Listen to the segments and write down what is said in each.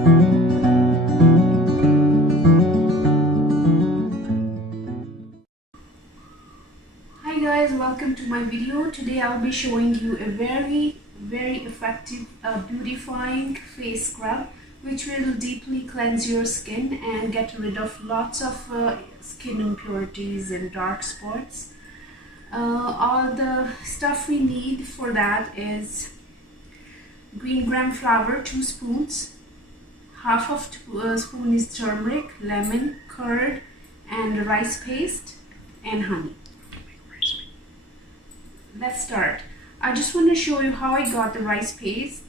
Hi guys, welcome to my video. Today I'll be showing you a very effective beautifying face scrub which will deeply cleanse your skin and get rid of lots of skin impurities and dark spots. All the stuff we need for that is green gram flour, 2 spoons, half of spoon is turmeric, lemon, curd and rice paste and honey. Let's start. I just want to show you how I got the rice paste.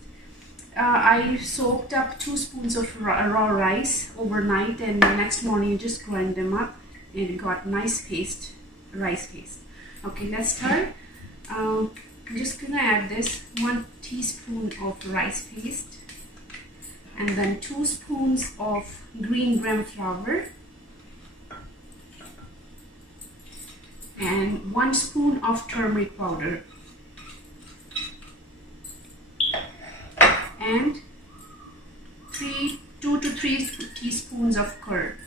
I soaked up 2 spoons of raw rice overnight, and the next morning just grind them up and got nice paste, rice paste. Okay, let's start. I'm just gonna add this 1 teaspoon of rice paste and then 2 spoons of green gram flour and 1 spoon of turmeric powder and 2 to 3 teaspoons of curd.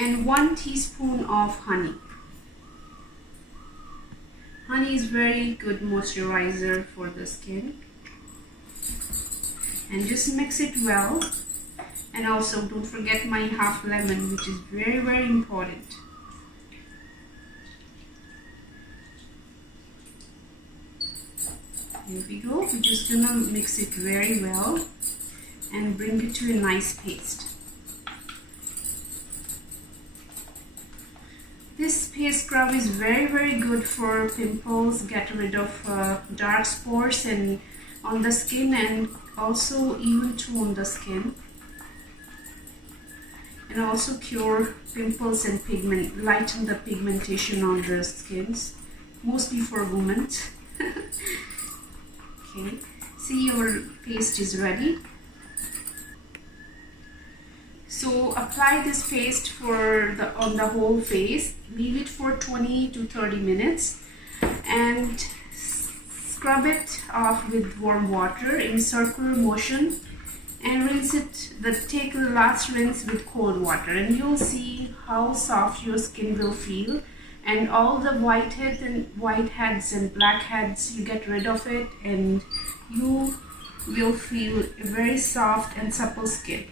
And 1 teaspoon of honey. Honey is very good moisturizer for the skin. And just mix it well. And also don't forget my half lemon, which is very important. Here we go. We're just gonna mix it very well and bring it to a nice paste. This paste scrub is very good for pimples, get rid of dark spots and on the skin, and also even tone the skin. And also cure pimples and lighten the pigmentation on the skins, mostly for women. Okay, see, your paste is ready. So apply this paste on the whole face, leave it for 20 to 30 minutes and scrub it off with warm water in circular motion and rinse it. Take the last rinse with cold water, and you'll see how soft your skin will feel, and all the whiteheads and blackheads, you get rid of it and you will feel a very soft and supple skin.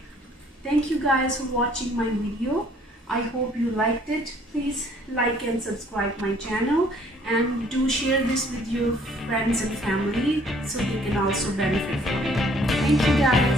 Thank you guys for watching my video. I hope you liked it. Please like and subscribe my channel, and do share this with your friends and family so they can also benefit from it. Thank you guys.